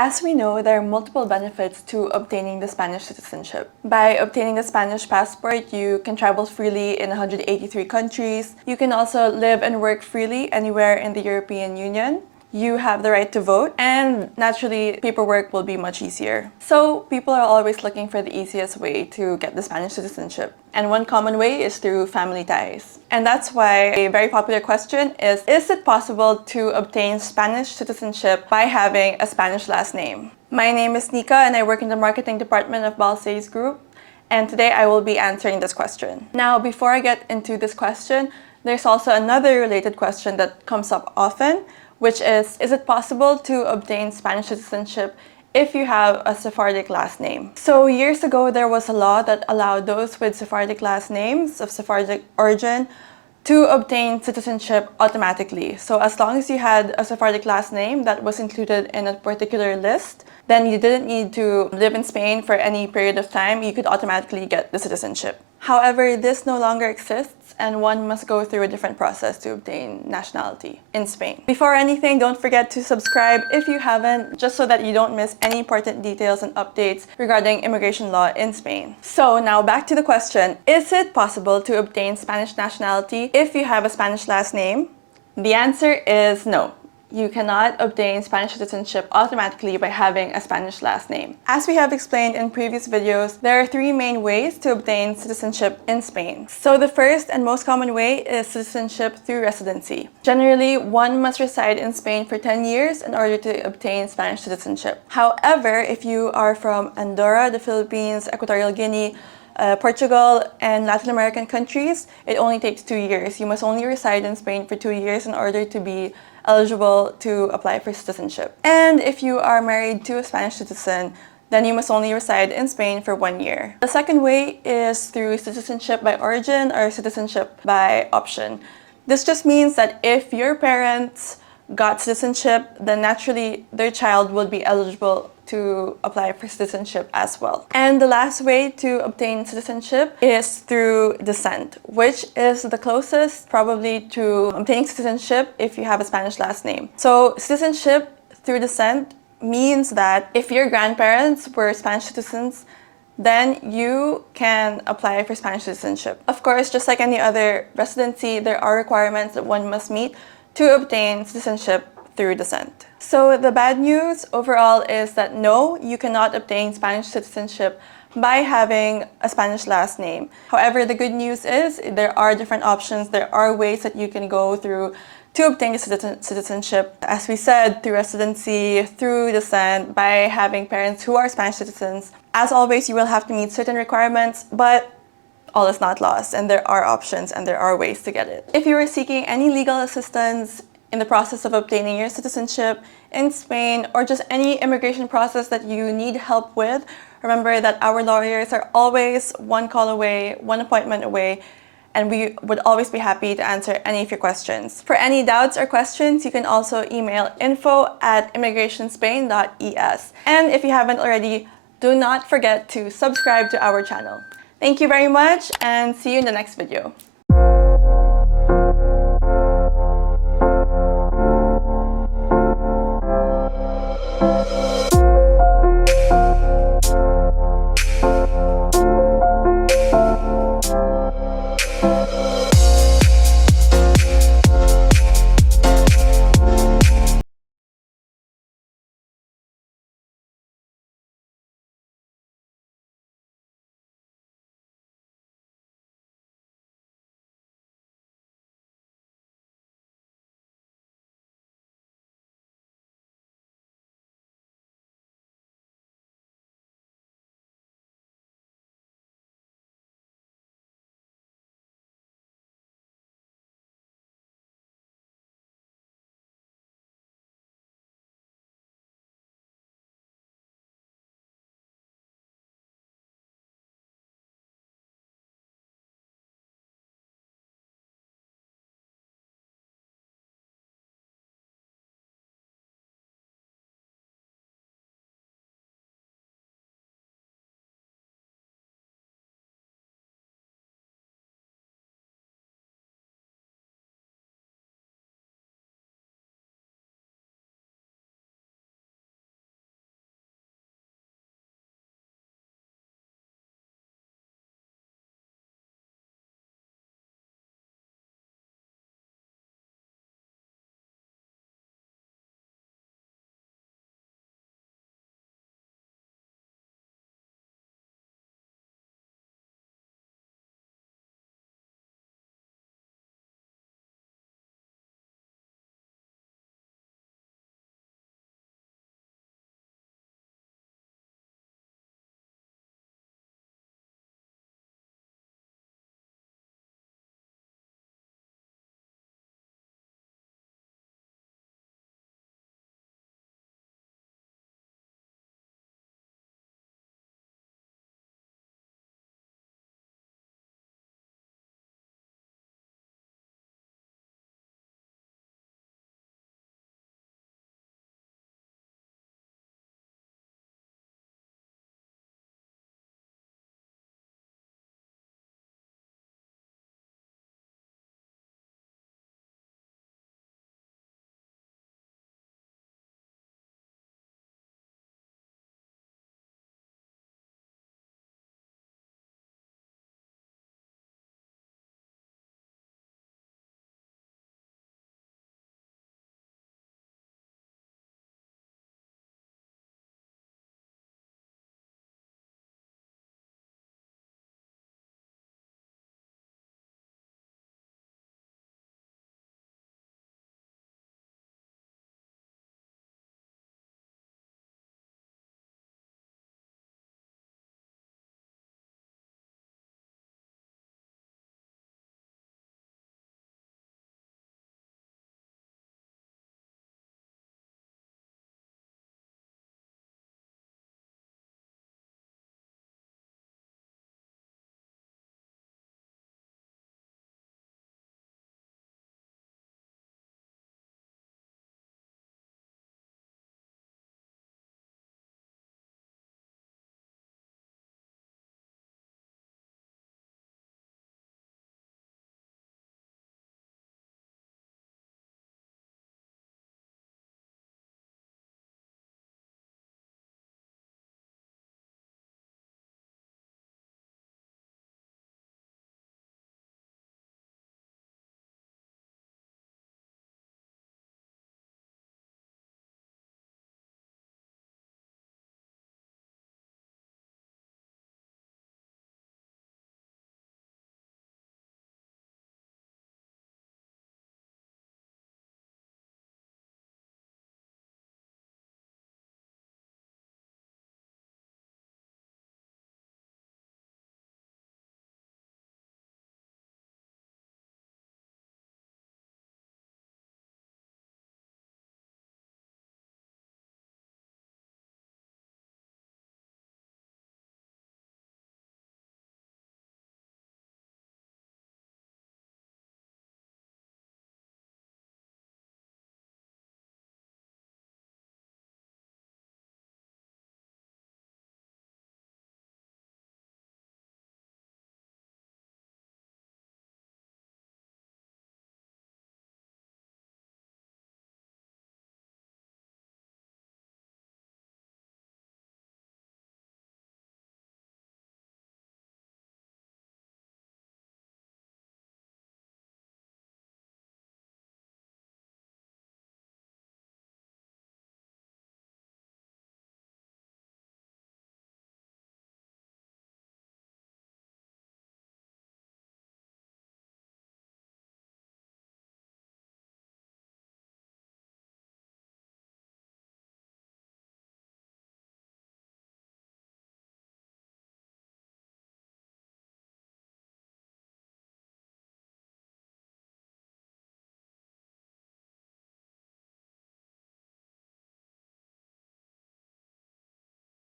As we know, there are multiple benefits to obtaining the Spanish citizenship. By obtaining the Spanish passport, you can travel freely in 183 countries. You can also live and work freely anywhere in the European Union. You have the right to vote, and naturally, paperwork will be much easier. So people are always looking for the easiest way to get the Spanish citizenship. And one common way is through family ties. And that's why a very popular question is it possible to obtain Spanish citizenship by having a Spanish last name? My name is Nika and I work in the marketing department of Balsay's group. And today I will be answering this question. Now, before I get into this question, there's also another related question that comes up often, which is it possible to obtain Spanish citizenship if you have a Sephardic last name? So years ago, there was a law that allowed those with Sephardic last names of Sephardic origin to obtain citizenship automatically. So as long as you had a Sephardic last name that was included in a particular list, then you didn't need to live in Spain for any period of time. You could automatically get the citizenship. However, this no longer exists and one must go through a different process to obtain nationality in Spain. Before anything, don't forget to subscribe if you haven't, just so that you don't miss any important details and updates regarding immigration law in Spain. So now back to the question, is it possible to obtain Spanish nationality if you have a Spanish last name? The answer is no. You cannot obtain Spanish citizenship automatically by having a Spanish last name. As we have explained in previous videos, there are three main ways to obtain citizenship in Spain. So the first and most common way is citizenship through residency. Generally, one must reside in Spain for 10 years in order to obtain Spanish citizenship. However, if you are from Andorra, the Philippines, Equatorial Guinea, Portugal, and Latin American countries, it only takes 2 years. You must only reside in Spain for 2 years in order to be eligible to apply for citizenship. And if you are married to a Spanish citizen, then you must only reside in Spain for 1 year. The second way is through citizenship by origin or citizenship by option. This just means that if your parents got citizenship, then naturally their child would be eligible to apply for citizenship as well. And the last way to obtain citizenship is through descent, which is the closest probably to obtaining citizenship if you have a Spanish last name. So citizenship through descent means that if your grandparents were Spanish citizens, then you can apply for Spanish citizenship. Of course, just like any other residency, there are requirements that one must meet to obtain citizenship through descent. So the bad news overall is that no, you cannot obtain Spanish citizenship by having a Spanish last name. However, the good news is there are different options. There are ways that you can go through to obtain the citizenship. As we said, through residency, through descent, by having parents who are Spanish citizens. As always, you will have to meet certain requirements, but all is not lost and there are options and there are ways to get it. If you are seeking any legal assistance in the process of obtaining your citizenship in Spain, or just any immigration process that you need help with, remember that our lawyers are always one call away, one appointment away, and we would always be happy to answer any of your questions. For any doubts or questions, you can also email info@immigrationspain.es. And if you haven't already, do not forget to subscribe to our channel. Thank you very much and see you in the next video.